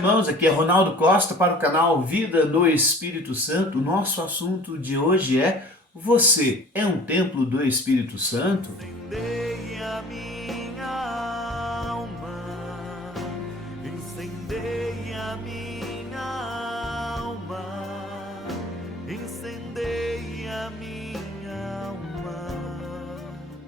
Irmãos, aqui é Ronaldo Costa para o canal Vida no Espírito Santo. O nosso assunto de hoje é: você é um templo do Espírito Santo? Incendei a minha alma, incendei a minha alma, incendei a minha alma.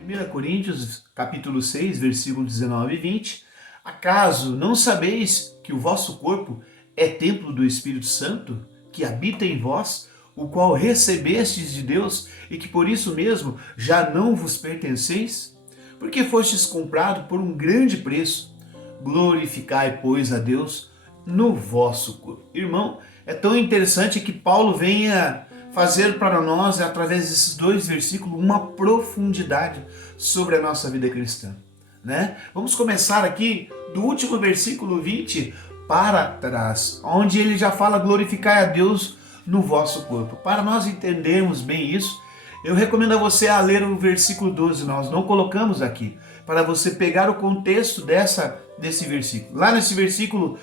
1 Coríntios, capítulo 6, versículos 19 e 20. Acaso não sabeis que o vosso corpo é templo do Espírito Santo, que habita em vós, o qual recebestes de Deus, e que por isso mesmo já não vos pertenceis? Porque fostes comprado por um grande preço. Glorificai, pois, a Deus no vosso corpo. Irmão, é tão interessante que Paulo venha fazer para nós, através desses dois versículos, uma profundidade sobre a nossa vida cristã, né? Vamos começar aqui do último versículo 20 para trás, onde ele já fala: glorificai a Deus no vosso corpo. Para nós entendermos bem isso, eu recomendo a você a ler o versículo 12, nós não colocamos aqui, para você pegar o contexto desse versículo. Lá nesse versículo,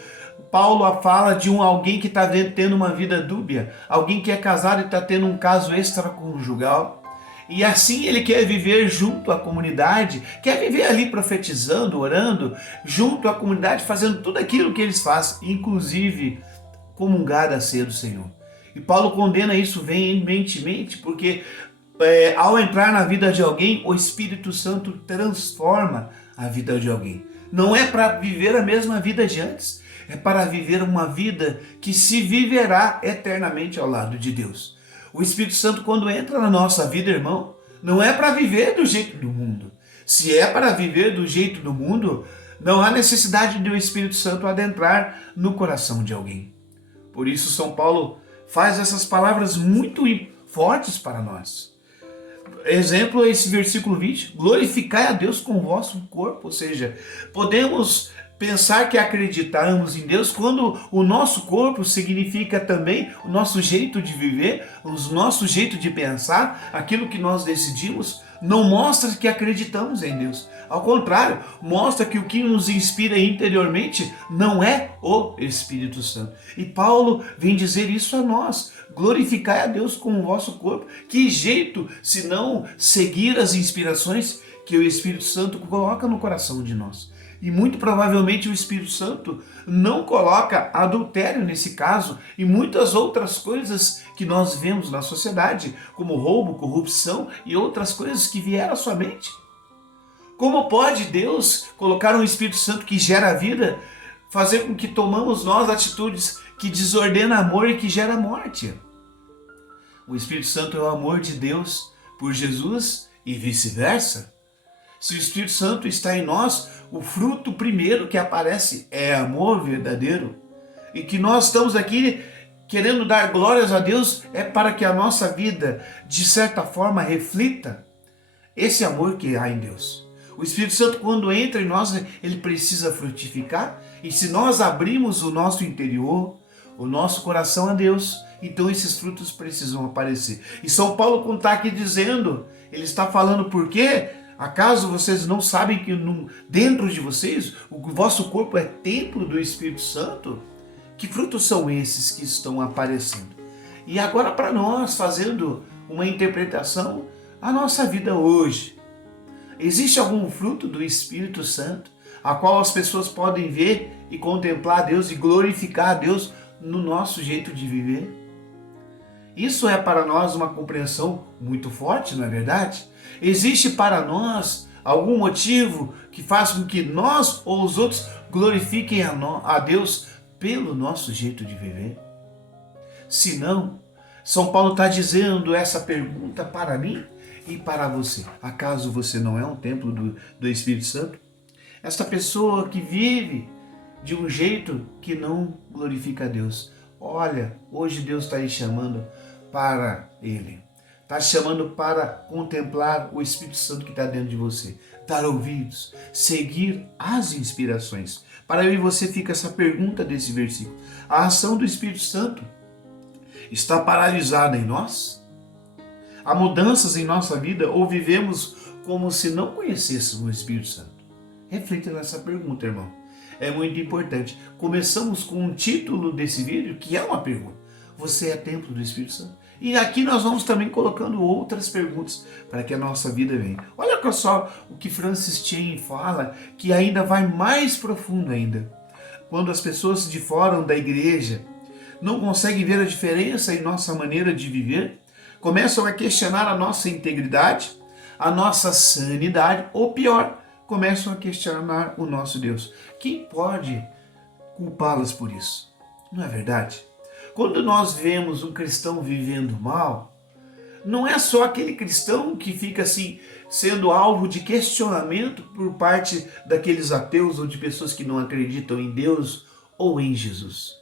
Paulo fala de alguém que está tendo uma vida dúbia, alguém que é casado e está tendo um caso extraconjugal. E assim ele quer viver junto à comunidade, quer viver ali profetizando, orando, junto à comunidade, fazendo tudo aquilo que eles fazem, inclusive comungar a ceia do Senhor. E Paulo condena isso veementemente, porque ao entrar na vida de alguém, o Espírito Santo transforma a vida de alguém. Não é para viver a mesma vida de antes, é para viver uma vida que se viverá eternamente ao lado de Deus. O Espírito Santo, quando entra na nossa vida, irmão, não é para viver do jeito do mundo. Se é para viver do jeito do mundo, não há necessidade de o Espírito Santo adentrar no coração de alguém. Por isso, São Paulo faz essas palavras muito fortes para nós. Exemplo é esse versículo 20: glorificai a Deus com o vosso corpo. Ou seja, podemos pensar que acreditamos em Deus quando o nosso corpo significa também o nosso jeito de viver, o nosso jeito de pensar, aquilo que nós decidimos. Não mostra que acreditamos em Deus. Ao contrário, mostra que o que nos inspira interiormente não é o Espírito Santo. E Paulo vem dizer isso a nós: glorificai a Deus com o vosso corpo. Que jeito se não seguir as inspirações que o Espírito Santo coloca no coração de nós? E muito provavelmente o Espírito Santo não coloca adultério nesse caso e muitas outras coisas que nós vemos na sociedade, como roubo, corrupção e outras coisas que vieram à sua mente. Como pode Deus colocar um Espírito Santo que gera vida, fazer com que tomamos nós atitudes que desordenam amor e que gera morte? O Espírito Santo é o amor de Deus por Jesus e vice-versa. Se o Espírito Santo está em nós, o fruto primeiro que aparece é amor verdadeiro. E que nós estamos aqui querendo dar glórias a Deus é para que a nossa vida, de certa forma, reflita esse amor que há em Deus. O Espírito Santo, quando entra em nós, ele precisa frutificar. E se nós abrimos o nosso interior, o nosso coração a Deus, então esses frutos precisam aparecer. E São Paulo está aqui dizendo, ele está falando por quê? Acaso vocês não sabem que dentro de vocês o vosso corpo é templo do Espírito Santo? Que frutos são esses que estão aparecendo? E agora, para nós, fazendo uma interpretação, a nossa vida hoje, existe algum fruto do Espírito Santo a qual as pessoas podem ver e contemplar a Deus e glorificar a Deus no nosso jeito de viver? Isso é para nós uma compreensão muito forte, não é verdade? Existe para nós algum motivo que faz com que nós ou os outros glorifiquem a Deus pelo nosso jeito de viver? Se não, São Paulo está dizendo essa pergunta para mim e para você: acaso você não é um templo do Espírito Santo? Esta pessoa que vive de um jeito que não glorifica a Deus. Olha, hoje Deus está aí chamando para Ele. Está chamando para contemplar o Espírito Santo que está dentro de você. Dar ouvidos, seguir as inspirações. Para eu e você fica essa pergunta desse versículo: a ação do Espírito Santo está paralisada em nós? Há mudanças em nossa vida ou vivemos como se não conhecêssemos o Espírito Santo? Reflita nessa pergunta, irmão. é muito importante. Começamos com um título desse vídeo que é uma pergunta. Você é templo do Espírito Santo? E aqui nós vamos também colocando outras perguntas para que a nossa vida venha. Olha só o que Francis Chan fala, que ainda vai mais profundo ainda. Quando as pessoas de fora da igreja não conseguem ver a diferença em nossa maneira de viver, começam a questionar a nossa integridade, a nossa sanidade, ou pior, começam a questionar o nosso Deus. Quem pode culpá-las por isso? Não é verdade? Quando nós vemos um cristão vivendo mal, não é só aquele cristão que fica assim, sendo alvo de questionamento por parte daqueles ateus ou de pessoas que não acreditam em Deus ou em Jesus.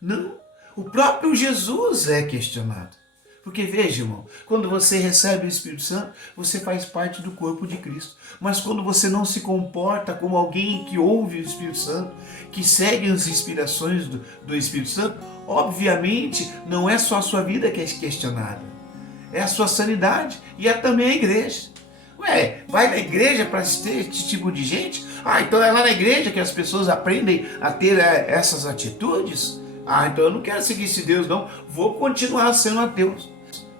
Não, o próprio Jesus é questionado. Porque veja, irmão, quando você recebe o Espírito Santo, você faz parte do corpo de Cristo. Mas quando você não se comporta como alguém que ouve o Espírito Santo, que segue as inspirações do Espírito Santo, obviamente não é só a sua vida que é questionada. É a sua sanidade e é também a igreja. Ué, vai na igreja para ter esse tipo de gente? Ah, então é lá na igreja que as pessoas aprendem a ter essas atitudes? Ah, então eu não quero seguir esse Deus não, vou continuar sendo ateu.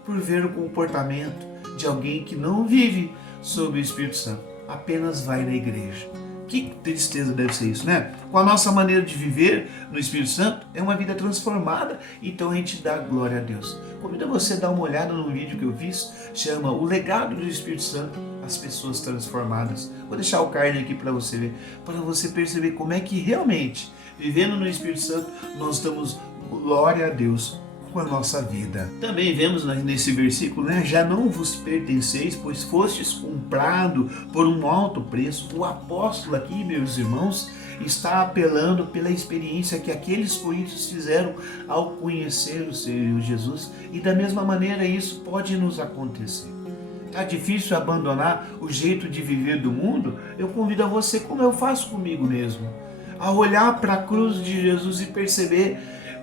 Por ver o comportamento de alguém que não vive sob o Espírito Santo, apenas vai na igreja. Que tristeza deve ser isso, né? Com a nossa maneira de viver no Espírito Santo, é uma vida transformada, então a gente dá glória a Deus. Convido você a dar uma olhada no vídeo que eu fiz, chama O Legado do Espírito Santo, as pessoas transformadas. Vou deixar o card aqui para você ver, para você perceber como é que realmente, vivendo no Espírito Santo, nós damos glória a Deus com a nossa vida. Também vemos nesse versículo, né? Já não vos pertenceis, pois fostes comprado por um alto preço. O apóstolo aqui, meus irmãos, está apelando pela experiência que aqueles coríntios fizeram ao conhecer o Senhor Jesus, e da mesma maneira isso pode nos acontecer. Está difícil abandonar o jeito de viver do mundo? Eu convido a você, como eu faço comigo mesmo, a olhar para a cruz de Jesus e perceber: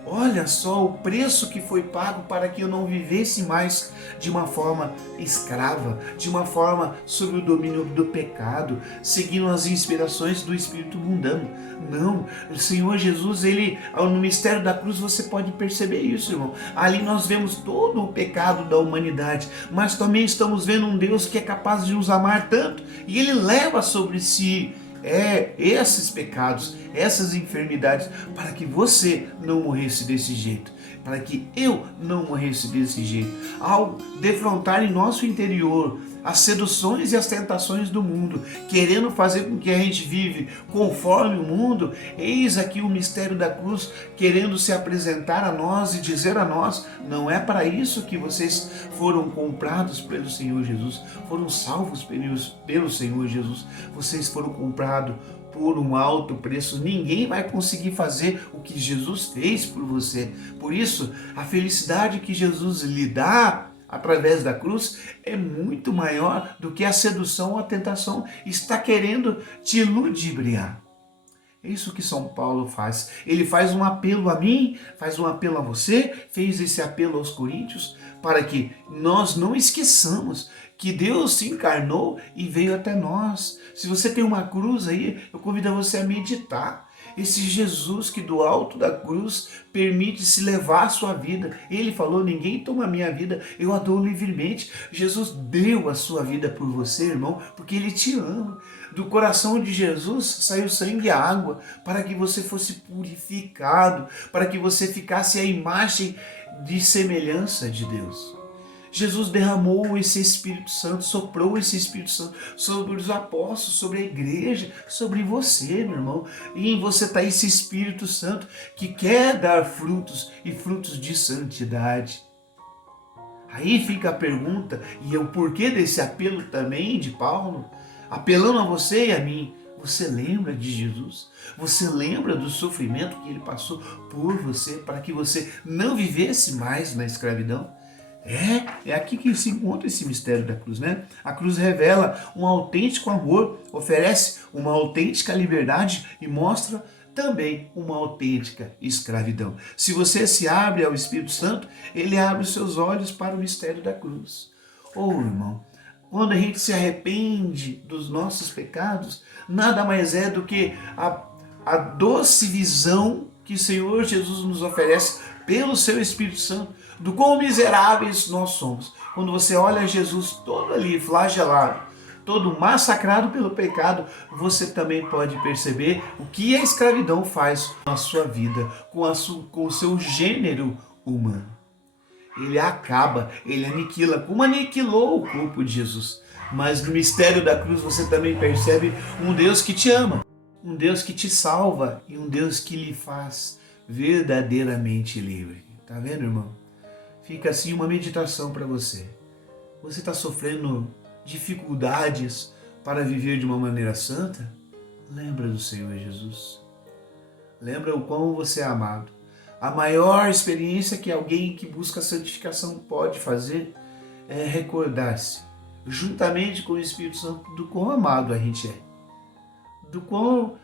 olha só o preço que foi pago para que eu não vivesse mais de uma forma escrava, de uma forma sob o domínio do pecado, seguindo as inspirações do espírito mundano. Não, o Senhor Jesus, ele, no mistério da cruz, você pode perceber isso, irmão. Ali nós vemos todo o pecado da humanidade, mas também estamos vendo um Deus que é capaz de nos amar tanto, e ele leva sobre si esses pecados, essas enfermidades, para que você não morresse desse jeito, para que eu não morresse desse jeito. Ao defrontar em nosso interior as seduções e as tentações do mundo, querendo fazer com que a gente vive conforme o mundo, eis aqui o mistério da cruz, querendo se apresentar a nós e dizer a nós: não é para isso que vocês foram comprados pelo Senhor Jesus, foram salvos pelo Senhor Jesus, vocês foram comprados por um alto preço. Ninguém vai conseguir fazer o que Jesus fez por você. Por isso, a felicidade que Jesus lhe dá através da cruz é muito maior do que a sedução ou a tentação está querendo te ludibriar. É isso que São Paulo faz. Ele faz um apelo a mim, faz um apelo a você, fez esse apelo aos coríntios, para que nós não esqueçamos que Deus se encarnou e veio até nós. Se você tem uma cruz aí, eu convido você a meditar. Esse Jesus que do alto da cruz permite se levar a sua vida. Ele falou: ninguém toma a minha vida, eu a dou livremente. Jesus deu a sua vida por você, irmão, porque Ele te ama. Do coração de Jesus saiu sangue e água para que você fosse purificado, para que você ficasse à imagem de semelhança de Deus. Jesus derramou esse Espírito Santo, soprou esse Espírito Santo sobre os apóstolos, sobre a igreja, sobre você, meu irmão. E em você está esse Espírito Santo que quer dar frutos e frutos de santidade. Aí fica a pergunta, e o porquê desse apelo também de Paulo, apelando a você e a mim. Você lembra de Jesus? Você lembra do sofrimento que Ele passou por você para que você não vivesse mais na escravidão? É aqui que se encontra esse mistério da cruz, né? A cruz revela um autêntico amor, oferece uma autêntica liberdade e mostra também uma autêntica escravidão. Se você se abre ao Espírito Santo, ele abre os seus olhos para o mistério da cruz. Irmão, quando a gente se arrepende dos nossos pecados, nada mais é do que a doce visão que o Senhor Jesus nos oferece pelo seu Espírito Santo, do quão miseráveis nós somos. Quando você olha Jesus todo ali flagelado, todo massacrado pelo pecado, você também pode perceber o que a escravidão faz com a sua vida, com o seu gênero humano. Ele acaba, ele aniquila, como aniquilou o corpo de Jesus. Mas no mistério da cruz você também percebe um Deus que te ama, um Deus que te salva e um Deus que lhe faz verdadeiramente livre. Tá vendo, irmão? Fica assim uma meditação para você. Você está sofrendo dificuldades para viver de uma maneira santa? Lembra do Senhor Jesus. Lembra o quão você é amado. A maior experiência que alguém que busca a santificação pode fazer é recordar-se, juntamente com o Espírito Santo, do quão amado a gente é. Do quão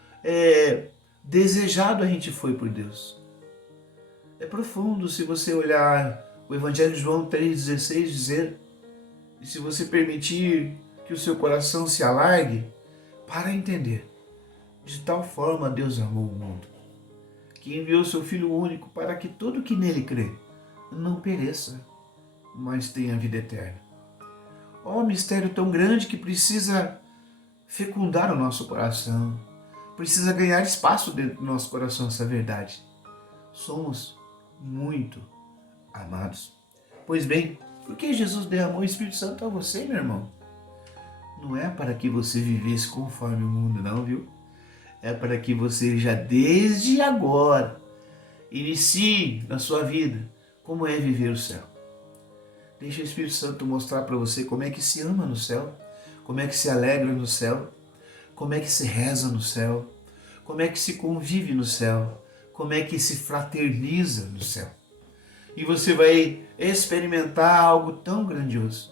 desejado a gente foi por Deus. É profundo se você olhar o Evangelho de João 3,16 dizer, e se você permitir que o seu coração se alargue para entender. De tal forma Deus amou o mundo, que enviou seu Filho único para que todo que nele crê não pereça, mas tenha vida eterna. Ó, mistério tão grande que precisa fecundar o nosso coração, precisa ganhar espaço dentro do nosso coração essa verdade. Somos muito amados. Pois bem, por que Jesus derramou o Espírito Santo a você, meu irmão? Não é para que você vivesse conforme o mundo, não, viu? É para que você já desde agora inicie na sua vida como é viver o céu. Deixa o Espírito Santo mostrar para você como é que se ama no céu, como é que se alegra no céu, como é que se reza no céu, como é que se convive no céu, como é que se fraterniza no céu. E você vai experimentar algo tão grandioso,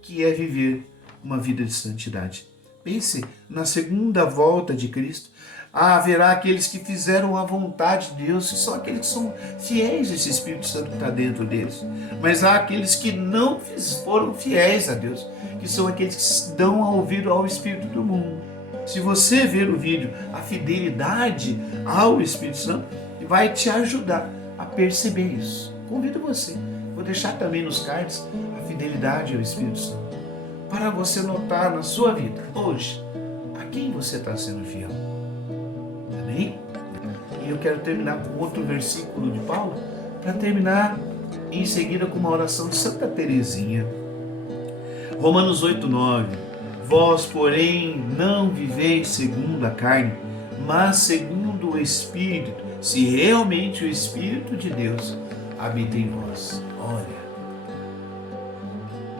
que é viver uma vida de santidade. Pense, na segunda volta de Cristo, haverá aqueles que fizeram a vontade de Deus, que são aqueles que são fiéis a esse Espírito Santo que está dentro deles. Mas há aqueles que não foram fiéis a Deus, que são aqueles que dão ouvido ao Espírito do mundo. Se você ver o vídeo, a fidelidade ao Espírito Santo vai te ajudar a perceber isso. Convido você, vou deixar também nos cards a fidelidade ao Espírito Santo, para você notar na sua vida, hoje, a quem você está sendo fiel. Amém? E eu quero terminar com outro versículo de Paulo, para terminar em seguida com uma oração de Santa Teresinha. Romanos 8:9. Vós, porém, não viveis segundo a carne, mas segundo o Espírito, se realmente o Espírito de Deus habita em vós. Olha,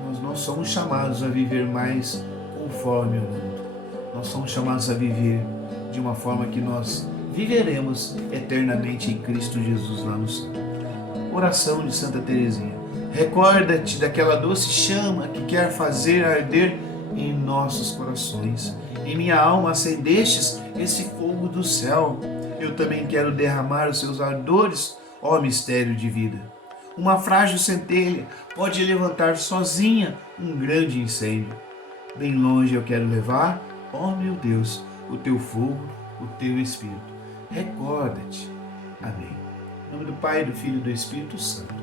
nós não somos chamados a viver mais conforme o mundo. Nós somos chamados a viver de uma forma que nós viveremos eternamente em Cristo Jesus lá no céu. Oração de Santa Teresinha. Recorda-te daquela doce chama que quer fazer arder em nossos corações. Em minha alma acendestes esse fogo do céu. Eu também quero derramar os seus ardores, ó mistério de vida. Uma frágil centelha pode levantar sozinha um grande incêndio. Bem longe eu quero levar, ó meu Deus, o teu fogo, o teu Espírito. Recorda-te. Amém. Em nome do Pai, do Filho e do Espírito Santo.